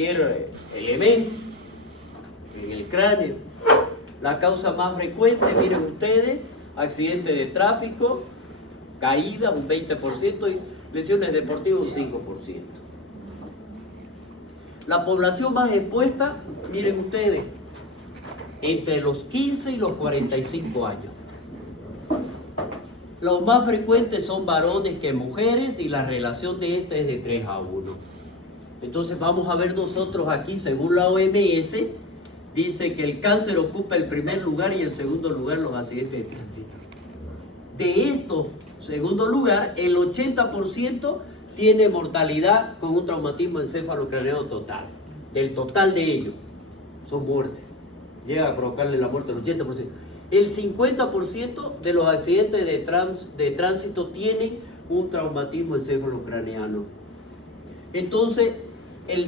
cualquier elemento en el cráneo. La causa más frecuente, miren ustedes, accidente de tráfico, caída un 20% y lesiones deportivas un 5%. La población más expuesta, miren ustedes, entre los 15 y los 45 años. Los más frecuentes son varones que mujeres y la relación de esta es de 3 a 1. Entonces vamos a ver nosotros aquí, según la OMS, dice que el cáncer ocupa el primer lugar y el segundo lugar los accidentes de tránsito. De estos, segundo lugar, el 80% tiene mortalidad con un traumatismo encéfalo-craneano total. Del total de ellos, son muertes. Llega a provocarle la muerte al 80%. El 50% de los accidentes de tránsito tienen un traumatismo encéfalo-craneano. Entonces, el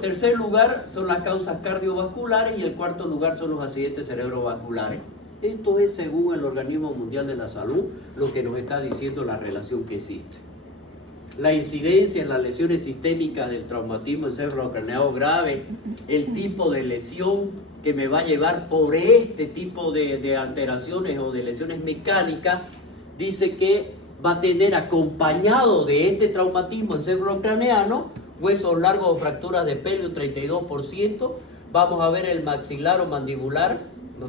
tercer lugar son las causas cardiovasculares y el cuarto lugar son los accidentes cerebrovasculares. Esto es según el Organismo Mundial de la Salud lo que nos está diciendo la relación que existe. La incidencia en las lesiones sistémicas del traumatismo encéfalo-craneano grave, el tipo de lesión que me va a llevar por este tipo de alteraciones o de lesiones mecánicas, dice que va a tener acompañado de este traumatismo encéfalo-craneano huesos largos o fracturas de pelio, 32%. Vamos a ver el maxilar o mandibular,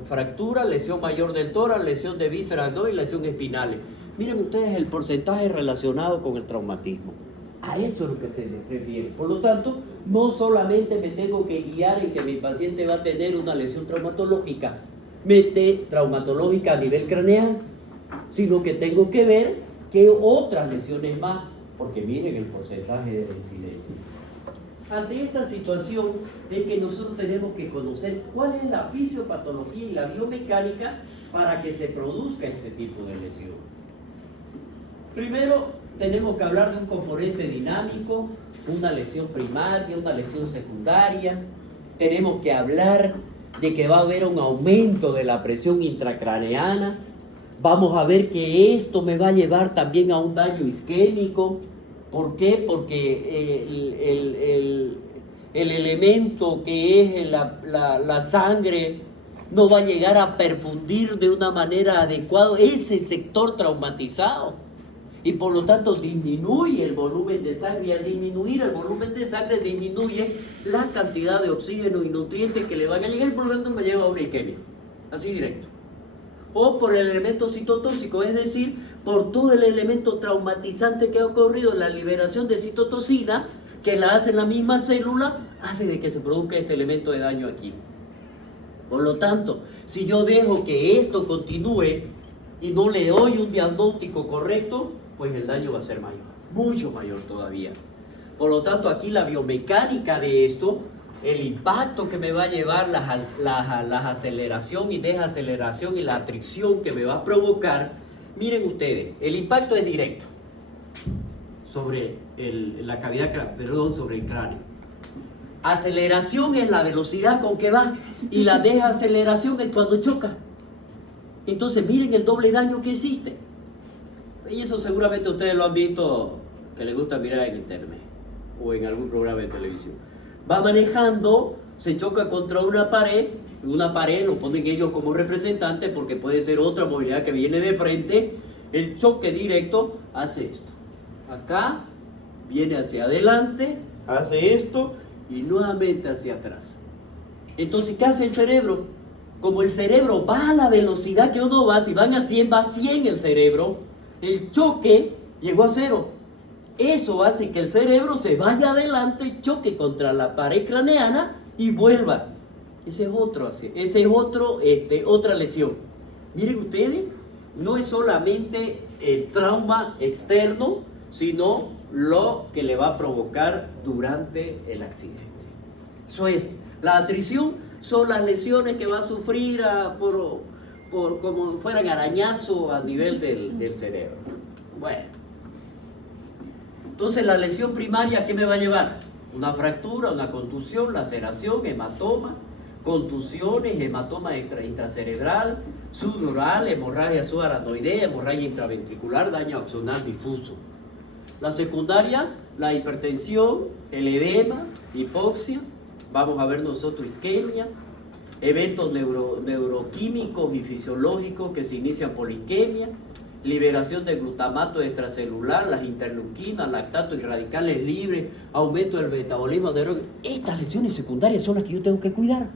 fractura, lesión mayor del tórax, lesión de vísceras y lesión espinales. Miren ustedes el porcentaje relacionado con el traumatismo. A eso es lo que se les refiere. Por lo tanto, no solamente me tengo que guiar en que mi paciente va a tener una lesión traumatológica, traumatológica a nivel craneal, sino que tengo que ver qué otras lesiones más, porque miren el porcentaje de la incidencia. Ante esta situación es que nosotros tenemos que conocer cuál es la fisiopatología y la biomecánica para que se produzca este tipo de lesión. Primero, tenemos que hablar de un componente dinámico, una lesión primaria, una lesión secundaria. Tenemos que hablar de que va a haber un aumento de la presión intracraneana. Vamos a ver que esto me va a llevar también a un daño isquémico. ¿Por qué? Porque el elemento que es la sangre no va a llegar a perfundir de una manera adecuada ese sector traumatizado. Y por lo tanto disminuye el volumen de sangre, y al disminuir el volumen de sangre disminuye la cantidad de oxígeno y nutrientes que le van a llegar, y por lo tanto me lleva a una isquemia, así directo. O por el elemento citotóxico, es decir, por todo el elemento traumatizante que ha ocurrido, la liberación de citotoxina, que la hace la misma célula, hace de que se produzca este elemento de daño aquí. Por lo tanto, si yo dejo que esto continúe y no le doy un diagnóstico correcto, pues el daño va a ser mayor, mucho mayor todavía. Por lo tanto, aquí la biomecánica de esto, el impacto que me va a llevar, la aceleración y desaceleración y la atracción que me va a provocar, miren ustedes, el impacto es directo sobre la cavidad, sobre el cráneo. Aceleración es la velocidad con que va y la desaceleración es cuando choca. Entonces miren el doble daño que existe. Y eso seguramente ustedes lo han visto, que les gusta mirar en internet o en algún programa de televisión. Va manejando, se choca contra una pared lo ponen ellos como representante porque puede ser otra movilidad que viene de frente. El choque directo hace esto. Acá viene hacia adelante, hace esto y nuevamente hacia atrás. Entonces, ¿qué hace el cerebro? Como el cerebro va a la velocidad que uno va, si van a 100, va a 100 el cerebro, el choque llegó a 0. Eso hace que el cerebro se vaya adelante, choque contra la pared craneana y vuelva. Ese es otra lesión. Miren ustedes, no es solamente el trauma externo, sino lo que le va a provocar durante el accidente. Eso es, la atrición son las lesiones que va a sufrir por como fueran arañazos a nivel del cerebro. Bueno, entonces la lesión primaria, ¿qué me va a llevar? Una fractura, una contusión, laceración, hematoma, contusiones, hematoma intracerebral, subdural, hemorragia subaracnoidea, hemorragia intraventricular, daño axonal difuso. La secundaria, la hipertensión, el edema, hipoxia, vamos a ver nosotros isquemia, eventos neuroquímicos y fisiológicos que se inician por isquemia, liberación de glutamato extracelular, las interleuquinas, lactato y radicales libres, aumento del metabolismo anaeróbico. Estas lesiones secundarias son las que yo tengo que cuidar.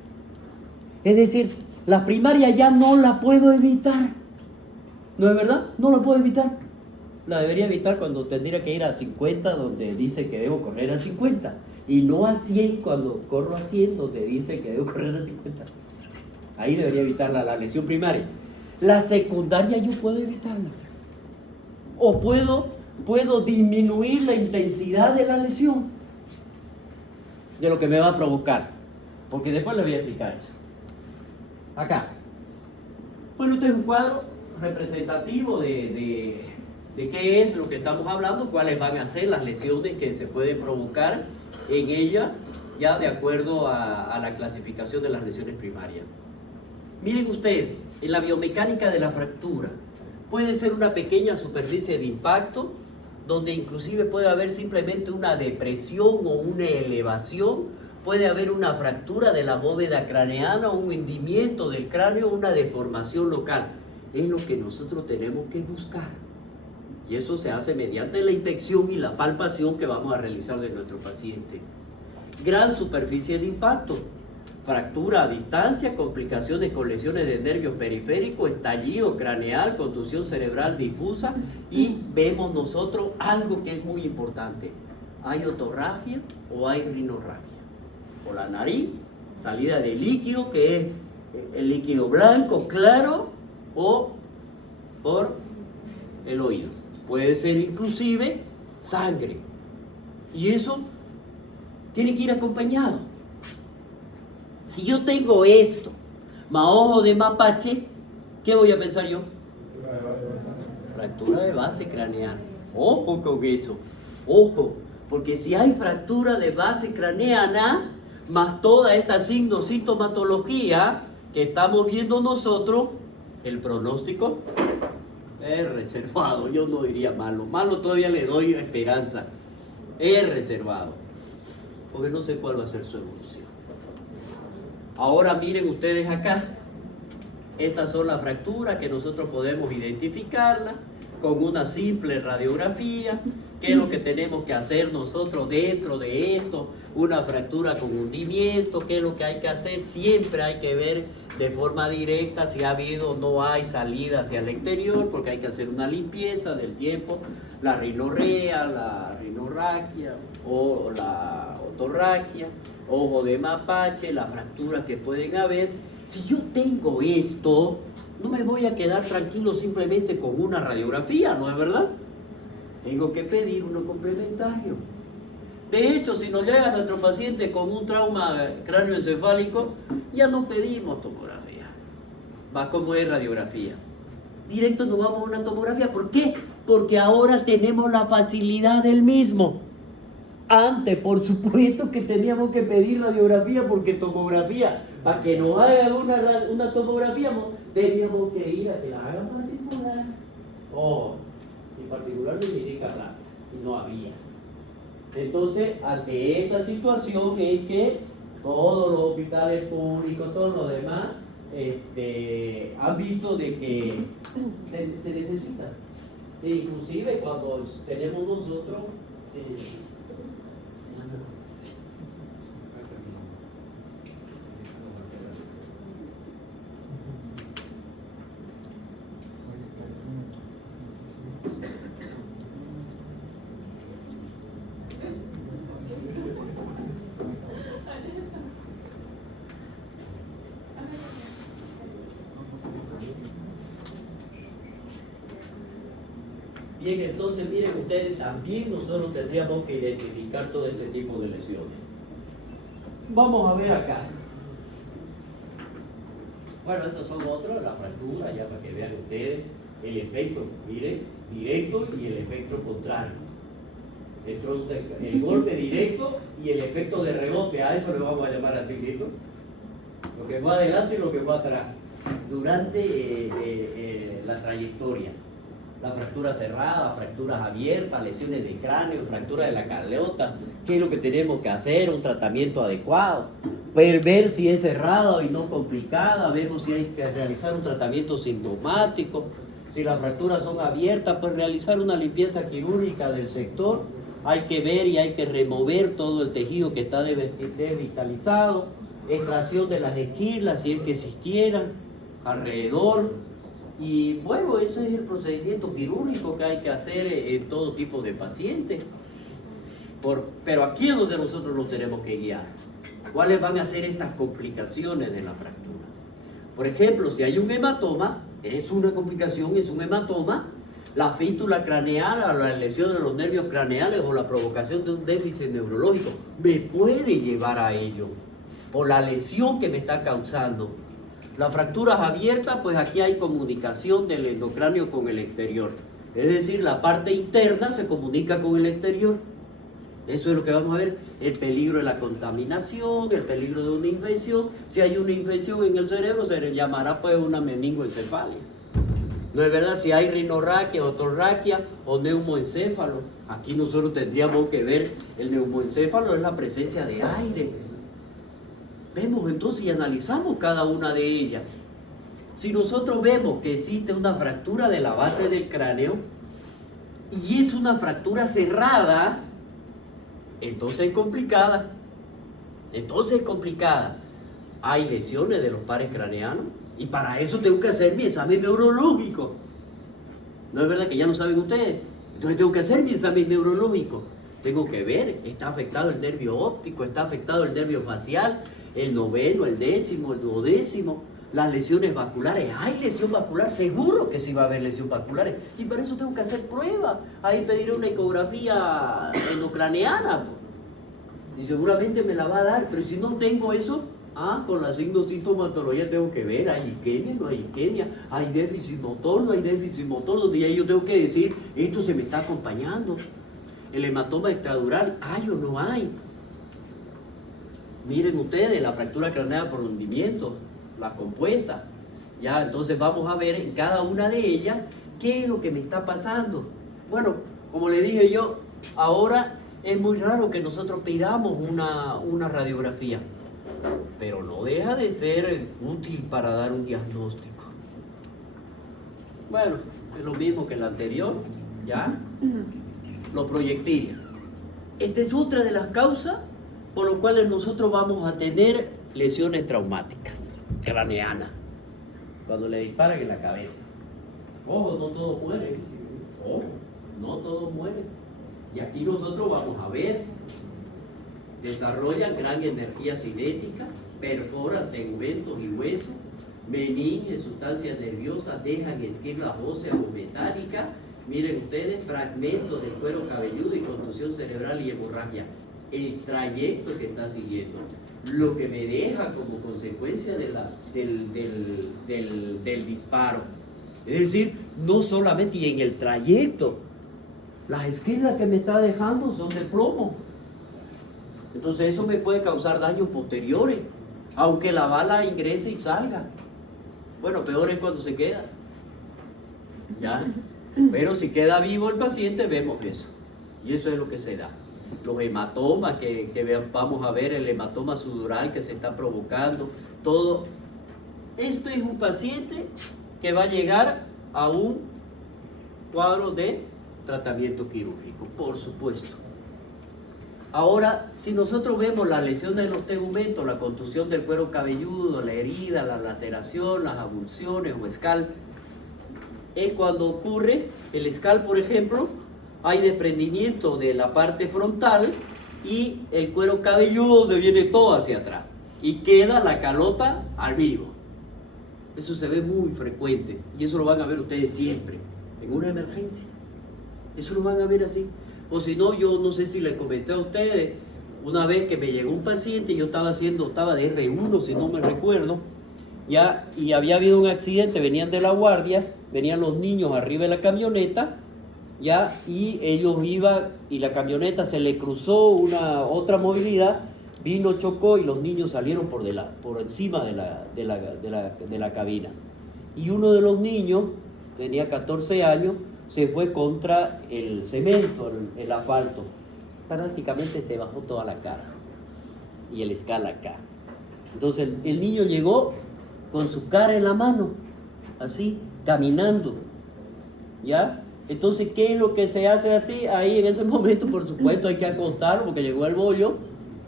Es decir, la primaria ya no la puedo evitar. ¿No es verdad? No la puedo evitar. La debería evitar cuando tendría que ir a 50, donde dice que debo correr a 50. Y no a 100 cuando corro a 100, donde dice que debo correr a 50. Ahí debería evitar la lesión primaria. La secundaria yo puedo evitarla. O puedo disminuir la intensidad de la lesión. De lo que me va a provocar. Porque después le voy a explicar eso. Acá. Bueno, este es un cuadro representativo de qué es lo que estamos hablando, cuáles van a ser las lesiones que se pueden provocar en ella, ya de acuerdo a la clasificación de las lesiones primarias. Miren ustedes, en la biomecánica de la fractura, puede ser una pequeña superficie de impacto, donde inclusive puede haber simplemente una depresión o una elevación, puede haber una fractura de la bóveda craneana, un hundimiento del cráneo, una deformación local. Es lo que nosotros tenemos que buscar. Y eso se hace mediante la inspección y la palpación que vamos a realizar de nuestro paciente. Gran superficie de impacto, fractura a distancia, complicaciones con lesiones de nervios periféricos, estallido craneal, contusión cerebral difusa, y vemos nosotros algo que es muy importante. ¿Hay otorragia o hay rinorragia? Por la nariz, salida de líquido, que es el líquido blanco, claro, o por el oído. Puede ser inclusive sangre. Y eso tiene que ir acompañado. Si yo tengo esto, más ojo de mapache, ¿qué voy a pensar yo? Fractura de base craneal. Ojo con eso. Ojo. Porque si hay fractura de base craneana, más toda esta sintomatología que estamos viendo nosotros, el pronóstico es reservado. Yo no diría malo. Malo todavía le doy esperanza. Es reservado. Porque no sé cuál va a ser su evolución. Ahora miren ustedes acá. Estas son las fracturas que nosotros podemos identificarlas con una simple radiografía. ¿Qué es lo que tenemos que hacer nosotros dentro de esto? Una fractura con hundimiento. ¿Qué es lo que hay que hacer? Siempre hay que ver de forma directa si ha habido o no hay salida hacia el exterior, porque hay que hacer una limpieza del tiempo. La rinorrea, la rinorraquia o la otorraquia, ojo de mapache, las fracturas que pueden haber. Si yo tengo esto, no me voy a quedar tranquilo simplemente con una radiografía, ¿no es verdad? Tengo que pedir uno complementario. De hecho, si nos llega nuestro paciente con un trauma cráneoencefálico, ya no pedimos tomografía. Va como es radiografía. Directo nos vamos a una tomografía. ¿Por qué? Porque ahora tenemos la facilidad del mismo. Antes, por supuesto que teníamos que pedir radiografía, porque tomografía, para que nos hagan una tomografía, teníamos que ir a que la hagan particular. Oh, en particular significa plata, no había. Entonces, ante esta situación es que todos los hospitales públicos, todos los demás, han visto de que se necesita. E inclusive cuando tenemos nosotros bien, entonces miren ustedes, también nosotros tendríamos que identificar todo ese tipo de lesiones. Vamos a ver acá. Bueno, estos son otros, la fractura, ya para que vean ustedes el efecto, miren, directo y el efecto contrario. Entonces, el golpe directo y el efecto de rebote, a eso le vamos a llamar así, ¿listo? Lo que fue adelante y lo que fue atrás, durante la trayectoria. La fractura cerrada, fracturas abiertas, lesiones de cráneo, fractura de la calota. ¿Qué es lo que tenemos que hacer? Un tratamiento adecuado. Ver si es cerrada y no complicada. Vemos si hay que realizar un tratamiento sintomático. Si las fracturas son abiertas, pues realizar una limpieza quirúrgica del sector. Hay que ver y hay que remover todo el tejido que está desvitalizado. Extracción de las esquirlas, si es que existieran, alrededor. Y bueno, ese es el procedimiento quirúrgico que hay que hacer en todo tipo de pacientes. Pero aquí es donde nosotros nos tenemos que guiar. ¿Cuáles van a ser estas complicaciones de la fractura? Por ejemplo, si hay un hematoma, es una complicación, es un hematoma, la fístula craneal o la lesión de los nervios craneales o la provocación de un déficit neurológico me puede llevar a ello por la lesión que me está causando. Las fracturas abiertas, pues aquí hay comunicación del endocráneo con el exterior. Es decir, la parte interna se comunica con el exterior. Eso es lo que vamos a ver, el peligro de la contaminación, el peligro de una infección. Si hay una infección en el cerebro, se le llamará pues una meningoencefalia. No es verdad, si hay rinorraquia, otorraquia o neumoencéfalo. Aquí nosotros tendríamos que ver, el neumoencéfalo es la presencia de aire. Vemos entonces y analizamos cada una de ellas. Si nosotros vemos que existe una fractura de la base del cráneo y es una fractura cerrada, entonces es complicada. Hay lesiones de los pares craneanos y para eso tengo que hacer mi examen neurológico. ¿No es verdad que ya lo saben ustedes? Entonces tengo que hacer mi examen neurológico. Tengo que ver, está afectado el nervio óptico, está afectado el nervio facial, el noveno, el décimo, el duodécimo, las lesiones vasculares. ¿Hay lesión vascular? Seguro que sí va a haber lesión vascular. Y para eso tengo que hacer pruebas. Ahí pediré una ecografía endocraneana. Y seguramente me la va a dar. Pero si no tengo eso, con la sintomatología tengo que ver. ¿Hay isquemia? ¿No hay isquemia? ¿Hay déficit motor? ¿No hay déficit motor? Donde ya yo tengo que decir, esto se me está acompañando. El hematoma extradural, ¿hay o no hay? Miren ustedes, la fractura craneal por hundimiento, las compuestas. Ya, entonces vamos a ver en cada una de ellas qué es lo que me está pasando. Bueno, como le dije yo, ahora es muy raro que nosotros pidamos una radiografía, pero no deja de ser útil para dar un diagnóstico. Bueno, es lo mismo que el anterior, ¿ya? Los proyectiles. Esta es otra de las causas por lo cuales nosotros vamos a tener lesiones traumáticas craneanas cuando le disparan en la cabeza. Ojo, no todos mueren. Ojo, no todos mueren. Y aquí nosotros vamos a ver, desarrollan gran energía cinética, perforan tegmentos y huesos, meninges, sustancias nerviosas, dejan esquirlas óseas o metálicas. Miren ustedes, fragmentos del cuero cabelludo y contusión cerebral y hemorragia. El trayecto que está siguiendo, lo que me deja como consecuencia del disparo. Es decir, no solamente, y en el trayecto, las esquirlas que me está dejando son de plomo. Entonces eso me puede causar daños posteriores, aunque la bala ingrese y salga. Bueno, peor es cuando se queda. ¿Ya? Pero si queda vivo el paciente, vemos eso. Y eso es lo que se da. Los hematomas vamos a ver, el hematoma sudoral que se está provocando, todo. Esto es un paciente que va a llegar a un cuadro de tratamiento quirúrgico, por supuesto. Ahora, si nosotros vemos la lesión de los tegumentos, la contusión del cuero cabelludo, la herida, la laceración, las avulsiones o escal, es cuando ocurre el escal, por ejemplo, hay desprendimiento de la parte frontal y el cuero cabelludo se viene todo hacia atrás y queda la calota al vivo. Eso se ve muy frecuente y eso lo van a ver ustedes siempre en una emergencia. Eso lo van a ver así. O si no, yo no sé si les comenté a ustedes, una vez que me llegó un paciente, yo estaba de R1, si no me recuerdo, ya, y había habido un accidente, venían de la guardia, venían los niños arriba de la camioneta, ya, y ellos iban, y la camioneta se le cruzó otra movilidad, vino, chocó y los niños salieron por encima de la cabina. Y uno de los niños, tenía 14 años, se fue contra el cemento, el asfalto. Prácticamente se bajó toda la cara y el escala acá. Entonces el niño llegó con su cara en la mano, así, caminando, ¿ya? Entonces, ¿qué es lo que se hace así? Ahí en ese momento, por supuesto, hay que acostarlo porque llegó el bollo,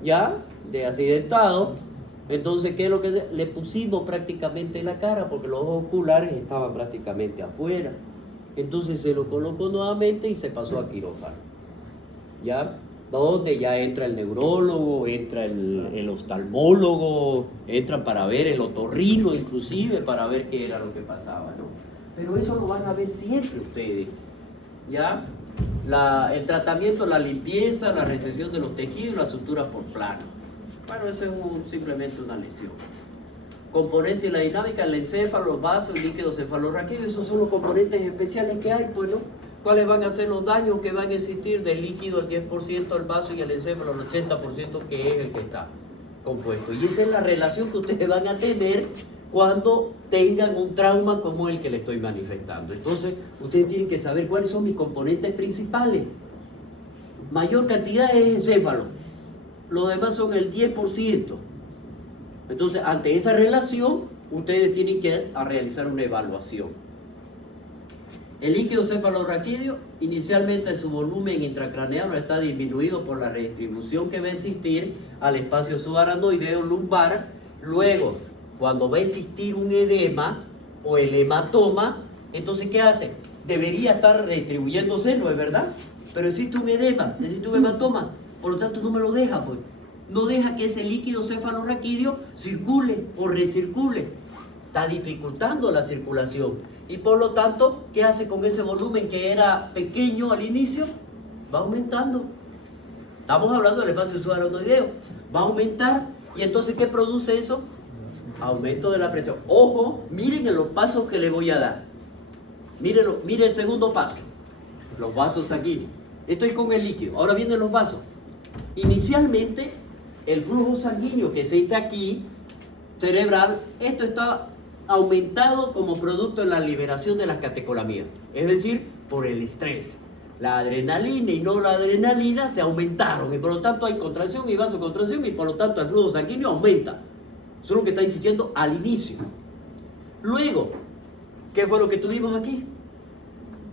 ¿ya? De accidentado. Entonces, ¿qué es lo que le pusimos prácticamente la cara? Porque los ojos oculares estaban prácticamente afuera. Entonces se lo colocó nuevamente y se pasó a quirófano, ¿ya? Donde ya entra el neurólogo, entra el oftalmólogo, entran para ver el otorrino inclusive, para ver qué era lo que pasaba, ¿no? Pero eso lo van a ver siempre ustedes, ¿ya? El tratamiento, la limpieza, la recesión de los tejidos y la sutura por plano. Bueno, eso es simplemente una lesión. Componente y la dinámica, el encéfalo, los vasos, el líquido cefalorraquídeo, esos son los componentes especiales que hay, pues, ¿no? ¿Cuáles van a ser los daños que van a existir del líquido, el 10%, el vaso y el encéfalo, el 80% que es el que está compuesto? Y esa es la relación que ustedes van a tener cuando tengan un trauma como el que le estoy manifestando. Entonces, ustedes tienen que saber cuáles son mis componentes principales. Mayor cantidad es encéfalo, los demás son el 10%. Entonces, ante esa relación, ustedes tienen que realizar una evaluación. El líquido cefalorraquídeo, inicialmente su volumen intracraneano está disminuido por la redistribución que va a existir al espacio subaracnoideo lumbar. Luego, cuando va a existir un edema o el hematoma, entonces, ¿qué hace? Debería estar redistribuyéndose, ¿no es verdad? Pero existe un edema, existe un hematoma, por lo tanto no me lo deja, pues. No deja que ese líquido cefalorraquídeo circule o recircule. Está dificultando la circulación. Y por lo tanto, ¿qué hace con ese volumen que era pequeño al inicio? Va aumentando. Estamos hablando del espacio subaracnoideo. Va a aumentar. ¿Y entonces qué produce eso? Aumento de la presión. Ojo, miren en los pasos que le voy a dar. Mírenlo, miren el segundo paso. Los vasos sanguíneos. Estoy con el líquido. Ahora vienen los vasos. Inicialmente, el flujo sanguíneo que se está aquí, cerebral, esto está aumentado como producto de la liberación de las catecolaminas, es decir, por el estrés. La adrenalina y no la adrenalina se aumentaron y por lo tanto hay contracción y vasocontracción y por lo tanto el flujo sanguíneo aumenta. Eso es lo que está insistiendo al inicio. Luego, ¿qué fue lo que tuvimos aquí?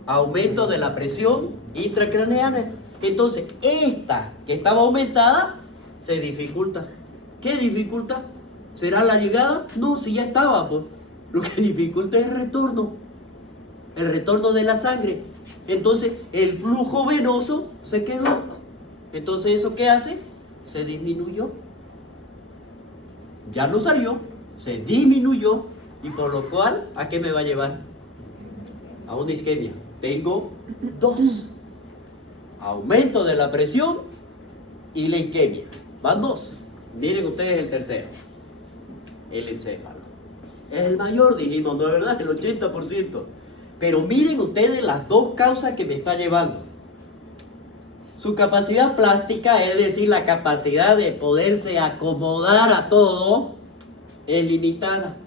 Aumento de la presión intracraneana. Entonces, esta que estaba aumentada se dificulta. ¿Qué dificulta? ¿Será la llegada? No, si ya estaba, pues. Lo que dificulta es el retorno de la sangre. Entonces, el flujo venoso se quedó. Entonces, ¿eso qué hace? Se disminuyó. Ya no salió, se disminuyó. Y por lo cual, ¿a qué me va a llevar? A una isquemia. Tengo dos. Aumento de la presión y la isquemia. Van dos. Miren ustedes el tercero. El encéfalo. Es el mayor, dijimos, ¿no es verdad? El 80%. Pero miren ustedes las dos causas que me está llevando. Su capacidad plástica, es decir, la capacidad de poderse acomodar a todo, es limitada.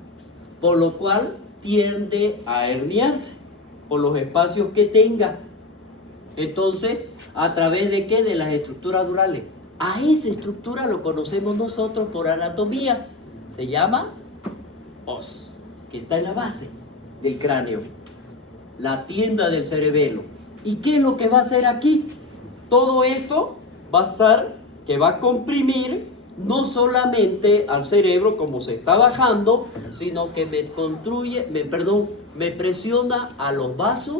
Por lo cual tiende a herniarse por los espacios que tenga. Entonces, ¿a través de qué? De las estructuras durales. A esa estructura lo conocemos nosotros por anatomía. Se llama os, que está en la base del cráneo, la tienda del cerebelo. ¿Y qué es lo que va a hacer aquí? Todo esto va a estar, que va a comprimir no solamente al cerebro como se está bajando, sino que me presiona a los vasos.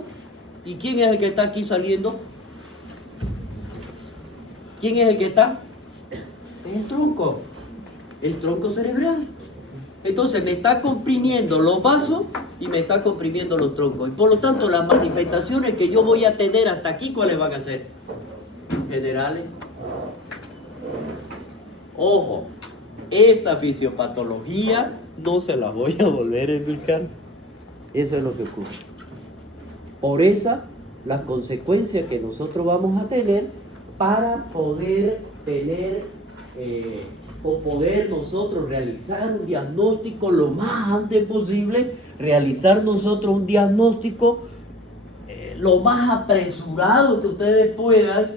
¿Y quién es el que está aquí saliendo? ¿Quién es el que está? El tronco cerebral. Entonces me está comprimiendo los vasos y me está comprimiendo los troncos. Y por lo tanto las manifestaciones que yo voy a tener hasta aquí, ¿cuáles van a ser? Generales. Ojo, esta fisiopatología no se la voy a volver a explicar. Eso es lo que ocurre. Por esa, la consecuencia que nosotros vamos a tener para poder tener o poder nosotros realizar un diagnóstico lo más antes posible, realizar nosotros un diagnóstico lo más apresurado que ustedes puedan,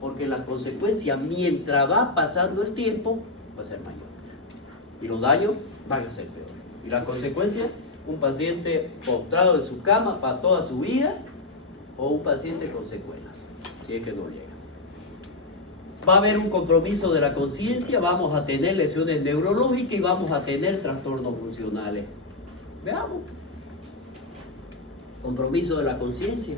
porque las consecuencias, mientras va pasando el tiempo, va a ser mayor. Y los daños van a ser peores. Y las consecuencias, un paciente postrado en su cama para toda su vida, o un paciente con secuelas, si es que no llega. Va a haber un compromiso de la conciencia, vamos a tener lesiones neurológicas y vamos a tener trastornos funcionales. Veamos. Compromiso de la conciencia.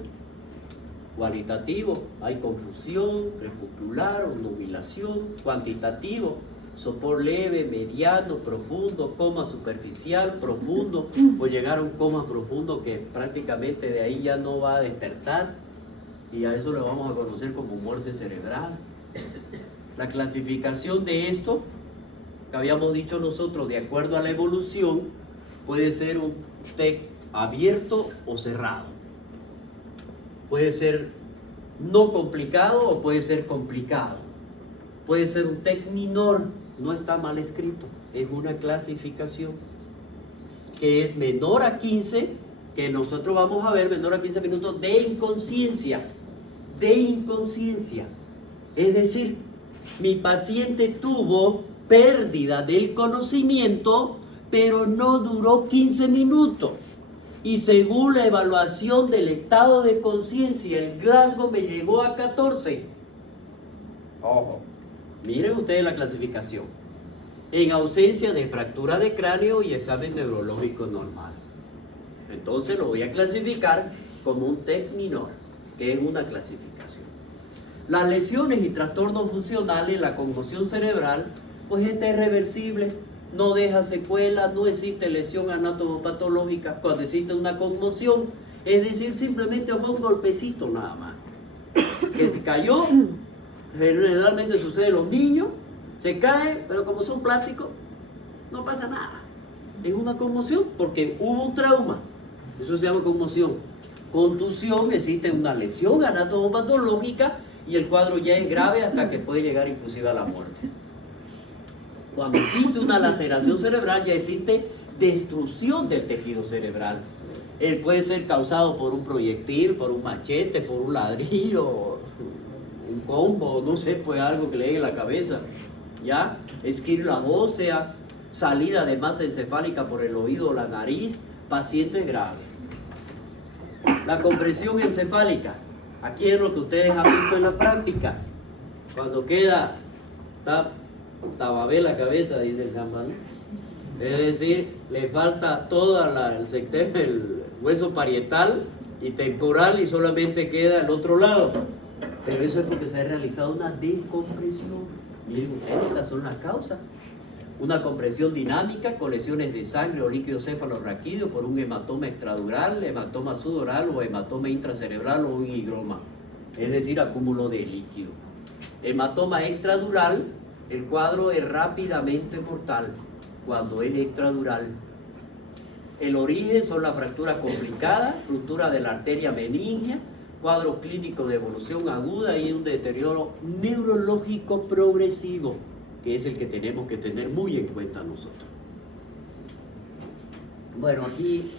Cualitativo, hay confusión, crepuscular, obnubilación. Cuantitativo, sopor leve, mediano, profundo, coma superficial, profundo, o llegar a un coma profundo que prácticamente de ahí ya no va a despertar, y a eso lo vamos a conocer como muerte cerebral. La clasificación de esto, que habíamos dicho nosotros, de acuerdo a la evolución, puede ser un TEC abierto o cerrado. Puede ser no complicado o puede ser complicado. Puede ser un TEC minor, no está mal escrito, es una clasificación que es menor a 15, que nosotros vamos a ver menor a 15 minutos de inconsciencia. De inconsciencia. Es decir, mi paciente tuvo pérdida del conocimiento, pero no duró 15 minutos. Y según la evaluación del estado de conciencia, el Glasgow me llegó a 14. Ojo, miren ustedes la clasificación. En ausencia de fractura de cráneo y examen neurológico normal. Entonces lo voy a clasificar como un TEC minor, que es una clasificación. Las lesiones y trastornos funcionales, la conmoción cerebral, pues esta es reversible, no deja secuelas, no existe lesión anatomopatológica cuando existe una conmoción, es decir, simplemente fue un golpecito nada más, que se cayó. Generalmente sucede en los niños, se cae, pero como son plásticos, no pasa nada. Es una conmoción porque hubo un trauma, eso se llama conmoción. Contusión, existe una lesión anatomopatológica y el cuadro ya es grave hasta que puede llegar inclusive a la muerte. Cuando existe una laceración cerebral, ya existe destrucción del tejido cerebral. Él puede ser causado por un proyectil, por un machete, por un ladrillo, un combo, no sé, pues algo que le llegue a la cabeza. ¿Ya? Esquirla ósea, salida de masa encefálica por el oído o la nariz, paciente grave. La compresión encefálica, aquí es lo que ustedes han visto en la práctica. Cuando queda tababé la cabeza, dice el Jamba, ¿no? Es decir, le falta todo el hueso parietal y temporal y solamente queda el otro lado. Pero eso es porque se ha realizado una descompresión. Miren ustedes, estas son las causas. Una compresión dinámica con lesiones de sangre o líquido cefalorraquídeo por un hematoma extradural, hematoma sudoral o hematoma intracerebral o un higroma. Es decir, acúmulo de líquido. Hematoma extradural, el cuadro es rápidamente mortal cuando es extradural. El origen son la fractura complicada, ruptura de la arteria meningea, cuadro clínico de evolución aguda y un deterioro neurológico progresivo, que es el que tenemos que tener muy en cuenta nosotros. Bueno, aquí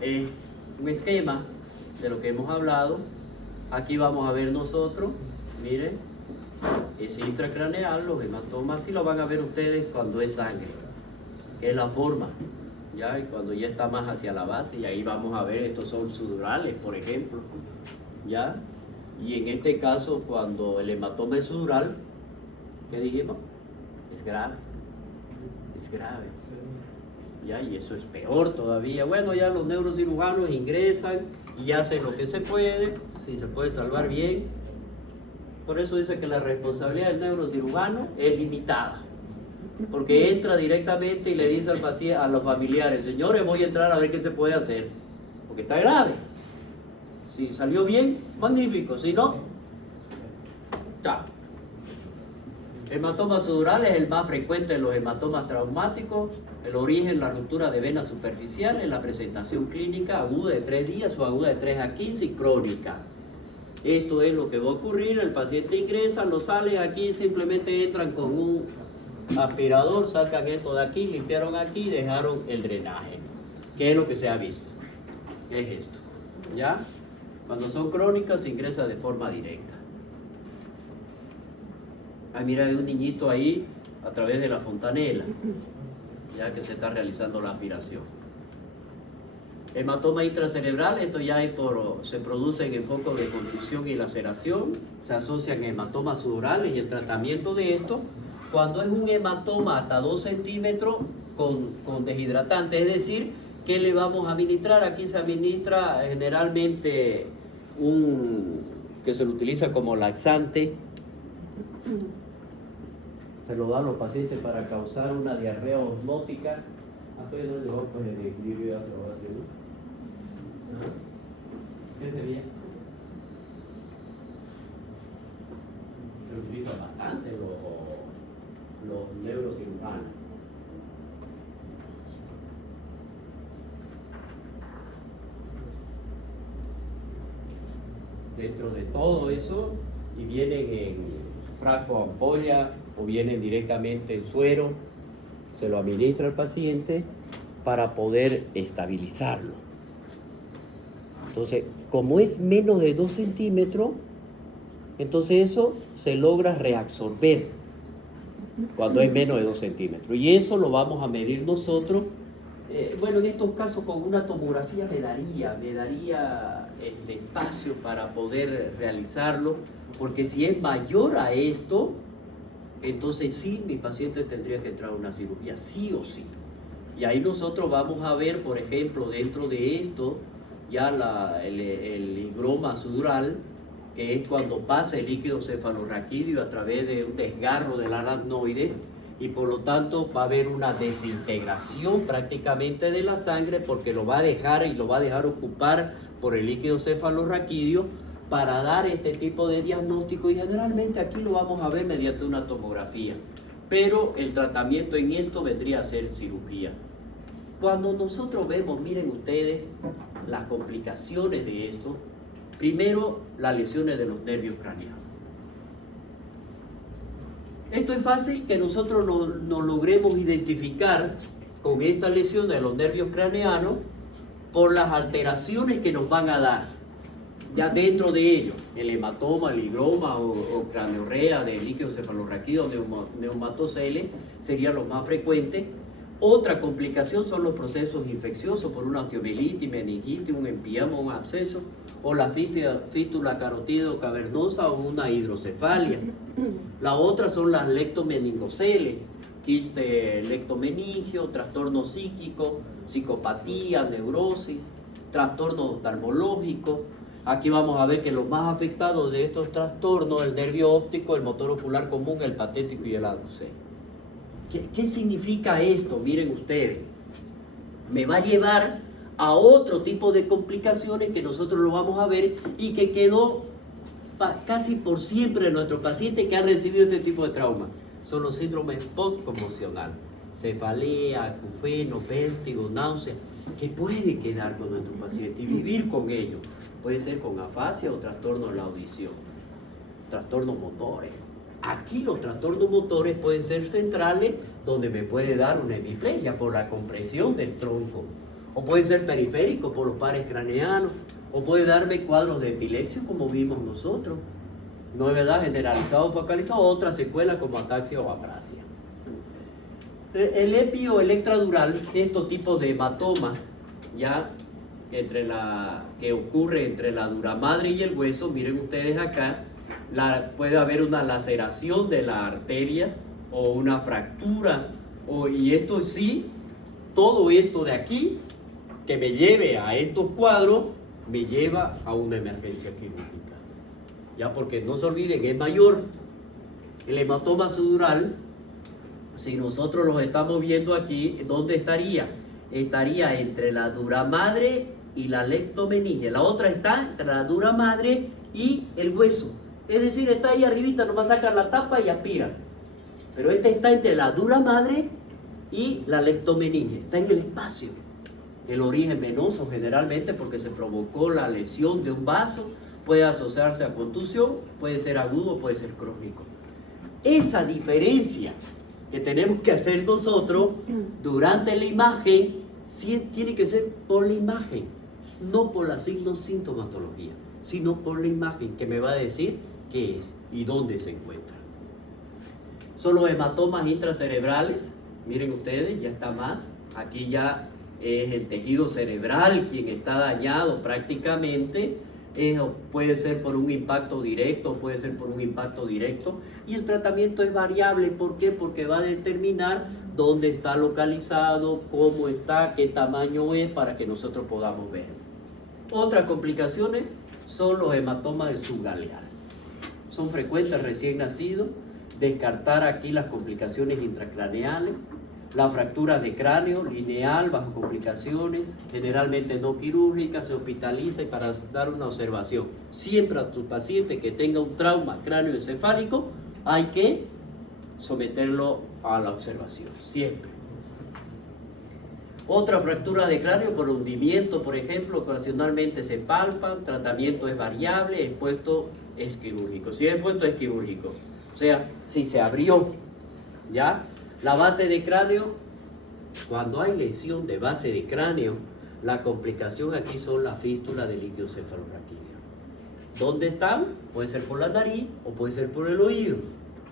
es un esquema de lo que hemos hablado. Aquí vamos a ver nosotros, miren, es intracraneal, los hematomas, y lo van a ver ustedes cuando es sangre, que es la forma, ¿ya? Y cuando ya está más hacia la base, y ahí vamos a ver, estos son sudorales, por ejemplo, ¿ya? Y en este caso, cuando el hematoma es sudoral, ¿qué dijimos? Es grave, es grave, ¿ya? Y eso es peor todavía. Bueno, ya los neurocirujanos ingresan y hacen lo que se puede, si se puede salvar bien. Por eso dice que la responsabilidad del neurocirujano es limitada, porque entra directamente y le dice al paciente, a los familiares, señores, voy a entrar a ver qué se puede hacer, porque está grave. Si salió bien, magnífico, si no, ya. Hematoma sudoral es el más frecuente de los hematomas traumáticos. El origen, la ruptura de venas superficiales, la presentación clínica aguda de 3 días o aguda de 3 a 15 y crónica. Esto es lo que va a ocurrir, el paciente ingresa, lo sale aquí, simplemente entran con un aspirador, sacan esto de aquí, limpiaron aquí y dejaron el drenaje. ¿Qué es lo que se ha visto? Es esto, ¿ya? Cuando son crónicas se ingresa de forma directa. Ah, mira, hay un niñito ahí a través de la fontanela, ya que se está realizando la aspiración. Hematoma intracerebral, esto ya se produce en focos de contusión y laceración, se asocian hematomas sudorales y el tratamiento de esto, cuando es un hematoma hasta 2 centímetros con deshidratante, es decir, ¿qué le vamos a administrar? Aquí se administra generalmente que se lo utiliza como laxante, se lo dan los pacientes para causar una diarrea osmótica. ¿Qué sería? Se lo utilizan bastante los neurocirujanos. Dentro de todo eso, y vienen en frasco o ampolla o vienen directamente en suero, se lo administra al paciente para poder estabilizarlo. Entonces, como es menos de 2 centímetros, entonces eso se logra reabsorber cuando es menos de 2 centímetros. Y eso lo vamos a medir nosotros. Bueno, en estos casos con una tomografía me daría espacio para poder realizarlo, porque si es mayor a esto, entonces sí, mi paciente tendría que entrar a una cirugía, sí o sí. Y ahí nosotros vamos a ver, por ejemplo, dentro de esto, ya el higroma sudural, que es cuando pasa el líquido cefalorraquídeo a través de un desgarro del aracnoide, y por lo tanto va a haber una desintegración prácticamente de la sangre, porque lo va a dejar ocupar por el líquido cefalorraquídeo para dar este tipo de diagnóstico, y generalmente aquí lo vamos a ver mediante una tomografía, pero el tratamiento en esto vendría a ser cirugía. Cuando nosotros vemos, miren ustedes, las complicaciones de esto, primero las lesiones de los nervios craneanos. Esto es fácil que nosotros nos logremos identificar con esta lesión de los nervios craneanos por las alteraciones que nos van a dar. Ya dentro de ello, el hematoma, el higroma o craneorrea de líquido cefalorraquídeo neumatocele sería lo más frecuente. Otra complicación son los procesos infecciosos por una osteomielitis, meningitis, un empiema, un absceso, o la fístula carotido cavernosa o una hidrocefalia. La otra son las lectomeningoceles, quiste lectomeningio, trastorno psíquico, psicopatía, neurosis, trastorno oftalmológico. Aquí vamos a ver que los más afectados de estos trastornos, el nervio óptico, el motor ocular común, el patético y el abducente. ¿Qué significa esto? Miren ustedes, me va a llevar a otro tipo de complicaciones que nosotros lo vamos a ver y que quedó casi por siempre en nuestros pacientes que han recibido este tipo de trauma. Son los síndromes post-conmocional, cefalea, acufeno, vértigo, náusea, que puede quedar con nuestro paciente y vivir con ello. Puede ser con afasia o trastorno de la audición, trastornos motores. Aquí los trastornos motores pueden ser centrales, donde me puede dar una hemiplegia por la compresión del tronco, o pueden ser periféricos por los pares craneanos, o puede darme cuadros de epilepsia como vimos nosotros. No es verdad, generalizado o focalizado, otra secuela como ataxia o aprasia. El epio electradural, estos tipos de hematomas, ya que ocurre entre la duramadre y el hueso, miren ustedes acá, puede haber una laceración de la arteria o una fractura, y esto sí, todo esto de aquí, que me lleve a estos cuadros, me lleva a una emergencia quirúrgica. Ya, porque no se olviden, es mayor. El hematoma sudural, si nosotros los estamos viendo aquí, ¿dónde estaría? Estaría entre la duramadre y la lectomeninge. La otra está entre la duramadre y el hueso. Es decir, está ahí arribita, nomás sacan la tapa y aspiran. Pero esta está entre la duramadre y la lectomeninge. Está en el espacio. El origen venoso generalmente porque se provocó la lesión de un vaso, puede asociarse a contusión, puede ser agudo, puede ser crónico. Esa diferencia que tenemos que hacer nosotros durante la imagen, sí tiene que ser por la imagen, no por la sintomatología. sino por la imagen que me va a decir qué es y dónde se encuentra. Son los hematomas intracerebrales. Miren ustedes, ya está más. Aquí ya es el tejido cerebral quien está dañado prácticamente. Puede ser por un impacto directo, puede ser por un impacto directo. Y el tratamiento es variable. ¿Por qué? Porque va a determinar dónde está localizado, cómo está, qué tamaño es, para que nosotros podamos ver. Otras complicaciones son los hematomas de subgaleal. Son frecuentes recién nacidos. Descartar aquí las complicaciones intracraneales, las fracturas de cráneo lineal bajo complicaciones, generalmente no quirúrgicas, se hospitaliza y para dar una observación. Siempre a tu paciente que tenga un trauma cráneoencefálico hay que someterlo a la observación, siempre. Otra fractura de cráneo por hundimiento, por ejemplo, ocasionalmente se palpan, tratamiento es variable, expuesto es quirúrgico. Si es expuesto es quirúrgico. O sea, si se abrió, ¿ya? La base de cráneo, cuando hay lesión de base de cráneo, la complicación aquí son las fístulas del líquido cefalorraquídeo. ¿Dónde están? Puede ser por la nariz o puede ser por el oído,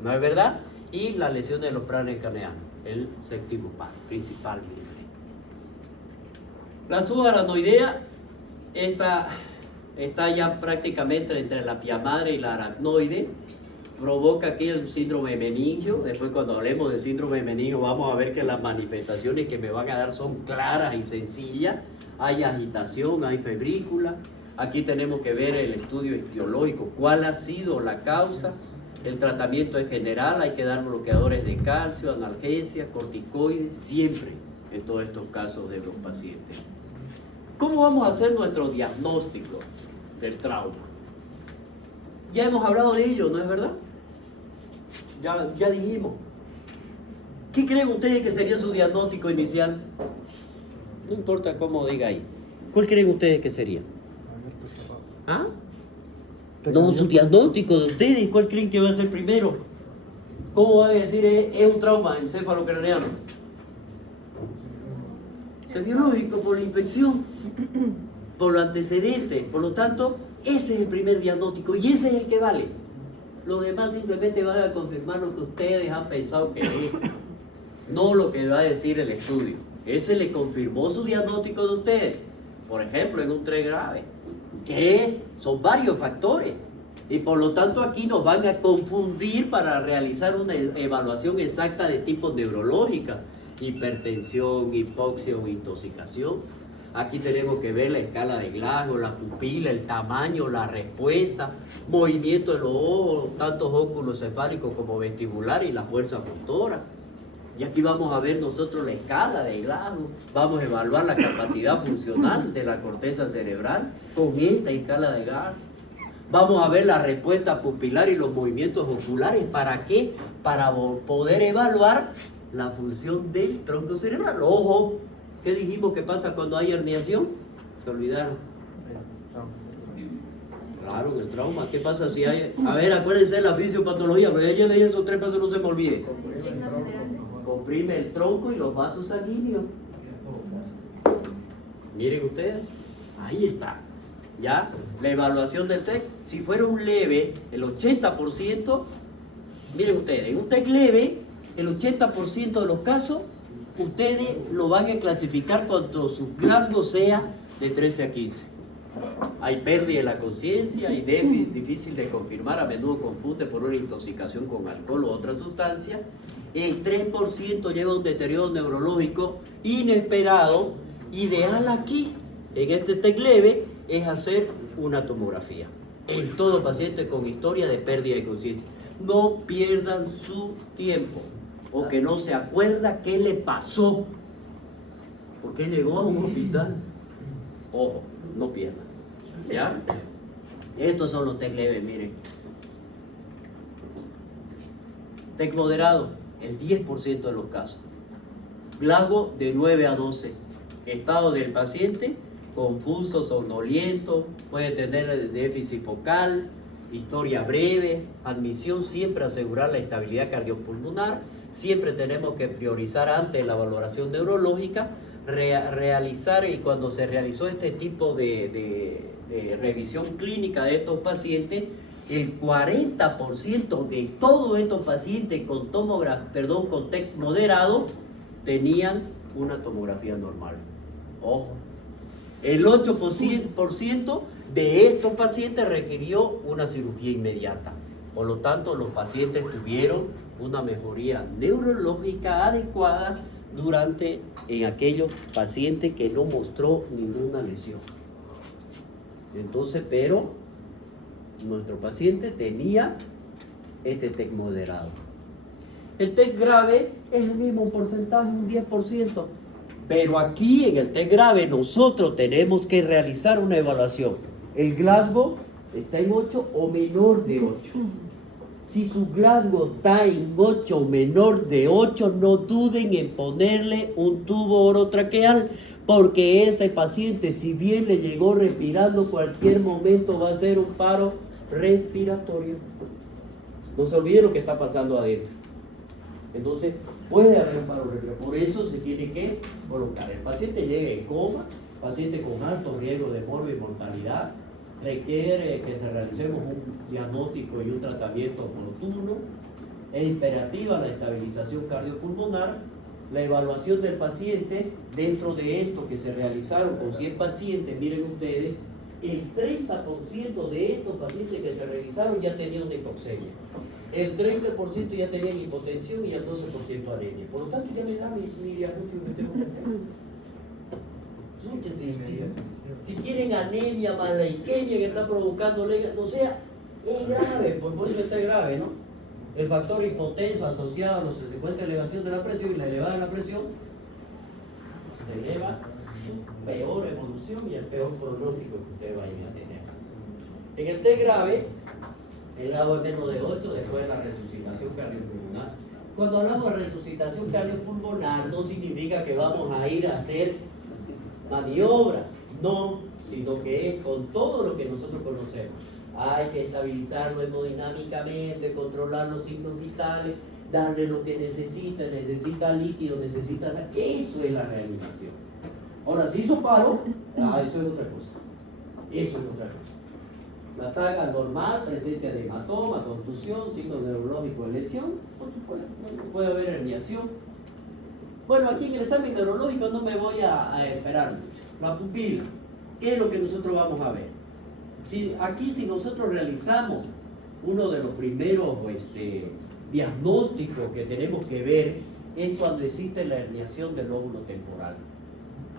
¿no es verdad? Y la lesión de los planes craneanos, el séptimo par, principalmente. La subaracnoidea, esta está ya prácticamente entre la pia madre y la aracnoide. Provoca aquí el síndrome de meningio. Después, cuando hablemos del síndrome de meningio, vamos a ver que las manifestaciones que me van a dar son claras y sencillas. Hay agitación, hay febrícula. Aquí tenemos que ver el estudio etiológico, cuál ha sido la causa. El tratamiento en general, hay que dar bloqueadores de calcio, analgesia, corticoides, siempre en todos estos casos de los pacientes. ¿Cómo vamos a hacer nuestro diagnóstico del trauma? Ya hemos hablado de ello, ¿no es verdad? Ya dijimos. ¿Qué creen ustedes que sería su diagnóstico inicial? No importa cómo diga ahí. ¿Cuál creen ustedes que sería? ¿Ah? No, su diagnóstico de ustedes, ¿cuál creen que va a ser primero? ¿Cómo van a decir es un trauma encefalocraneano? Es biológico por la infección, por los antecedentes. Por lo tanto, ese es el primer diagnóstico y ese es el que vale. Los demás simplemente van a confirmar lo que ustedes han pensado que es, no lo que va a decir el estudio. Ese le confirmó su diagnóstico de ustedes. Por ejemplo, en un 3 grave. ¿Qué es? Son varios factores. Y por lo tanto aquí nos van a confundir para realizar una evaluación exacta de tipo neurológica. Hipertensión, hipoxia o intoxicación. Aquí tenemos que ver la escala de Glasgow, la pupila, el tamaño, la respuesta, movimiento de los ojos, tanto óculo-cefálico como vestibular y la fuerza motora. Y aquí vamos a ver nosotros la escala de Glasgow. Vamos a evaluar la capacidad funcional de la corteza cerebral con esta escala de Glasgow. Vamos a ver la respuesta pupilar y los movimientos oculares. ¿Para qué? Para poder evaluar la función del tronco cerebral. Ojo, ¿qué dijimos que pasa cuando hay herniación? Se olvidaron. Claro, el trauma. ¿Qué pasa si hay? A ver, acuérdense de la fisiopatología, pero ella leí esos 3 pasos, no se me olvide. Comprime el tronco y los vasos sanguíneos. Miren ustedes, ahí está. ¿Ya? La evaluación del TEC, si fuera un leve, el 80%, miren ustedes, en un TEC leve, el 80% de los casos, ustedes lo van a clasificar cuando su Glasgow sea de 13 a 15. Hay pérdida de la conciencia y difícil de confirmar, a menudo confunde por una intoxicación con alcohol u otra sustancia. El 3% lleva un deterioro neurológico inesperado. Ideal aquí, en este TEC leve, es hacer una tomografía en todo paciente con historia de pérdida de conciencia. No pierdan su tiempo o que no se acuerda qué le pasó, porque llegó a un hospital. Ojo, no pierdan. ¿Ya? Estos son los TEC leves, miren. TEC moderado, el 10% de los casos. Glasgow de 9 a 12. Estado del paciente: confuso, somnoliento, puede tener déficit focal, historia breve, admisión, siempre asegurar la estabilidad cardiopulmonar. Siempre tenemos que priorizar antes la valoración neurológica, realizar, y cuando se realizó este tipo de revisión clínica de estos pacientes, el 40% de todos estos pacientes con con TEC moderado tenían una tomografía normal. Ojo, el 8% de estos pacientes requirió una cirugía inmediata. Por lo tanto, los pacientes tuvieron una mejoría neurológica adecuada en aquellos pacientes que no mostró ninguna lesión. Entonces, pero nuestro paciente tenía este TEC moderado. El TEC grave es el mismo porcentaje, un 10%. Pero aquí en el TEC grave nosotros tenemos que realizar una evaluación. El Glasgow está en 8 o menor de 8. Si su Glasgow está en 8 o menor de 8, no duden en ponerle un tubo orotraqueal, porque ese paciente, si bien le llegó respirando, cualquier momento va a ser un paro respiratorio. No se olviden lo que está pasando adentro. Entonces, puede haber un paro respiratorio. Por eso se tiene que colocar. El paciente llega en coma, paciente con alto riesgo de morbo y mortalidad, requiere que se realicemos un diagnóstico y un tratamiento oportuno. Es imperativa la estabilización cardiopulmonar, la evaluación del paciente. Dentro de esto que se realizaron con 100 pacientes, miren ustedes, el 30% de estos pacientes que se revisaron ya tenían una hipoxemia, el 30% ya tenían hipotensión y el 12% anemia. Por lo tanto, ya me da mi diagnóstico que tengo que hacer. Si tienen anemia más la isquemia que está provocando, o sea, es grave, por eso está grave, ¿no? El factor hipotenso asociado a los consecuentes de elevación de la presión, y la elevada de la presión se eleva su peor evolución y el peor pronóstico que usted va a ir a tener. En el TEC grave, el grado es menos de 8 después de la resucitación cardiopulmonar. Cuando hablamos de resucitación cardiopulmonar, no significa que vamos a ir a hacer maniobra, no, sino que es con todo lo que nosotros conocemos. Hay que estabilizarlo hemodinámicamente, controlar los signos vitales, darle lo que necesita líquido, eso es la reanimación. Ahora, si hizo paro, eso es otra cosa. Eso es otra cosa. La taga normal, presencia de hematoma, contusión, signos neurológicos de lesión, por supuesto, puede haber herniación. Bueno, aquí en el examen neurológico no me voy a esperar mucho. La pupila, ¿qué es lo que nosotros vamos a ver? Si nosotros realizamos uno de los primeros diagnósticos que tenemos que ver, es cuando existe la herniación del lóbulo temporal.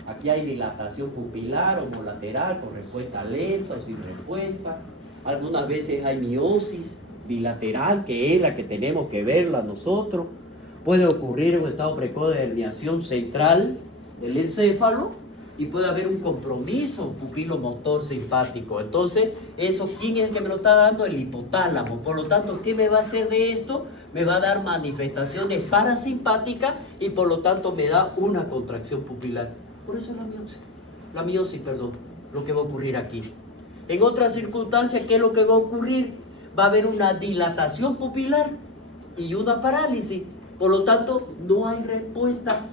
Aquí hay dilatación pupilar homolateral con respuesta lenta o sin respuesta. Algunas veces hay miosis bilateral, que es la que tenemos que verla nosotros. Puede ocurrir un estado precoz de herniación central del encéfalo y puede haber un compromiso pupilomotor simpático. Entonces, eso, ¿quién es el que me lo está dando? El hipotálamo. Por lo tanto, ¿qué me va a hacer de esto? Me va a dar manifestaciones parasimpáticas y por lo tanto me da una contracción pupilar. Por eso la miosis, lo que va a ocurrir aquí. En otras circunstancias, ¿qué es lo que va a ocurrir? Va a haber una dilatación pupilar y una parálisis. Por lo tanto, no hay respuesta.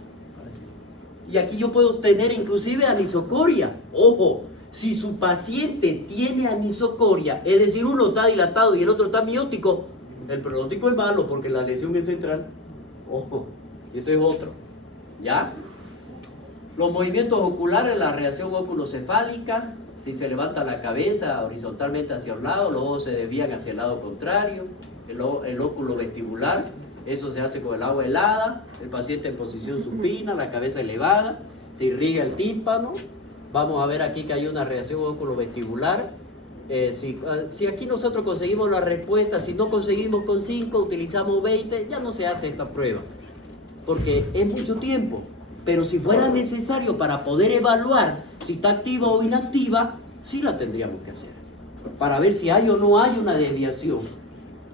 Y aquí yo puedo tener inclusive anisocoria. Ojo, si su paciente tiene anisocoria, es decir, uno está dilatado y el otro está miótico, el pronóstico es malo porque la lesión es central. Ojo, eso es otro. ¿Ya? Los movimientos oculares, la reacción oculocefálica, si se levanta la cabeza horizontalmente hacia un lado, los ojos se desvían hacia el lado contrario, el óculo vestibular. Eso se hace con el agua helada, el paciente en posición supina, la cabeza elevada, se irriga el tímpano. Vamos a ver aquí que hay una reacción oculovestibular. Si aquí nosotros conseguimos la respuesta, si no conseguimos con 5, utilizamos 20, ya no se hace esta prueba, porque es mucho tiempo. Pero si fuera necesario para poder evaluar si está activa o inactiva, sí la tendríamos que hacer, para ver si hay o no hay una desviación.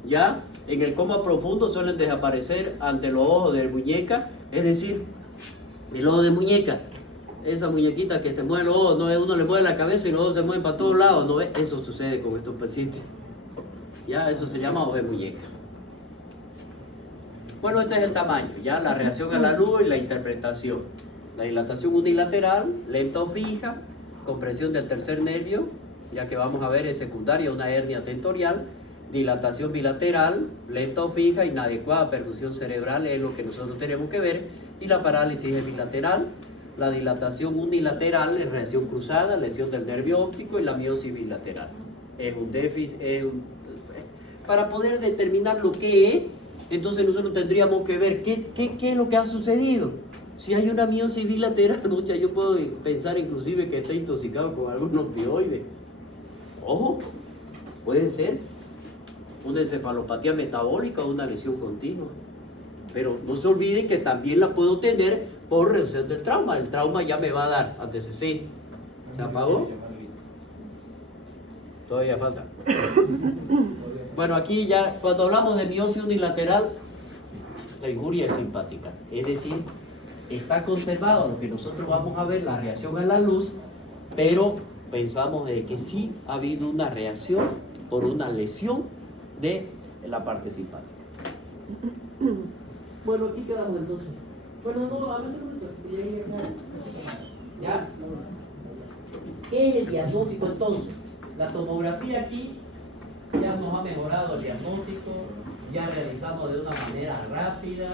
¿Ya? En el coma profundo suelen desaparecer ante los ojos de muñeca, es decir, el ojo de muñeca, esa muñequita que se mueve los ojos, ¿no? Uno le mueve la cabeza y los ojos se mueven para todos lados, ¿no? Eso sucede con estos pacientes. Ya, eso se llama ojo de muñeca. Bueno, este es el tamaño, ya, la reacción a la luz y la interpretación. La dilatación unilateral, lenta o fija, compresión del tercer nervio ya que vamos a ver en secundaria una hernia tentorial, dilatación bilateral, lenta o fija, inadecuada perfusión cerebral es lo que nosotros tenemos que ver, y la parálisis es bilateral, la dilatación unilateral es reacción cruzada, lesión del nervio óptico, y la miosis bilateral. Es un déficit, para poder determinar lo que es, entonces nosotros tendríamos que ver qué es lo que ha sucedido. Si hay una miosis bilateral, yo puedo pensar inclusive que está intoxicado con algunos opioides. Ojo, puede ser una encefalopatía metabólica o una lesión continua. Pero no se olviden que también la puedo tener por reducción del trauma. El trauma ya me va a dar antes sí. ¿Se apagó? Todavía falta. Bueno, aquí ya cuando hablamos de miosis unilateral, la injuria es simpática. Es decir, está conservado lo que nosotros vamos a ver, la reacción a la luz, pero pensamos de que sí ha habido una reacción por una lesión de la parte simpática. Bueno, aquí quedamos entonces. Bueno, no, a veces ¿ya? ¿Qué es el diagnóstico entonces? La tomografía aquí ya nos ha mejorado el diagnóstico, ya realizamos de una manera rápida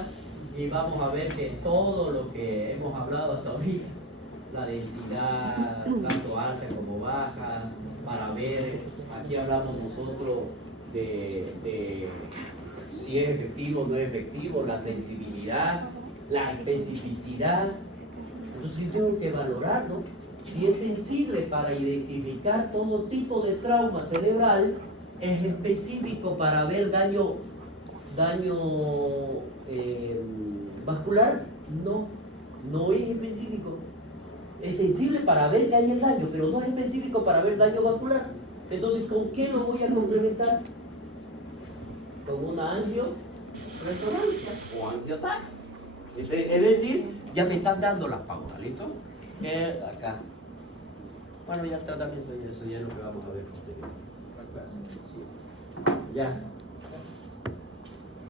y vamos a ver que todo lo que hemos hablado hasta ahorita, la densidad, tanto alta como baja, para ver, aquí hablamos nosotros de si es efectivo o no es efectivo, la sensibilidad, la especificidad. Entonces tengo que valorarlo. Si es sensible para identificar todo tipo de trauma cerebral, es específico para ver daño vascular, no es específico. Es sensible para ver que hay el daño, pero no es específico para ver daño vascular. Entonces, ¿con qué lo voy a complementar? Con una angioresonancia o angiotac. Es decir, ya me están dando las pautas, ¿listo? Acá. Bueno, ya el tratamiento y eso ya es lo que vamos a ver posteriormente. Ya.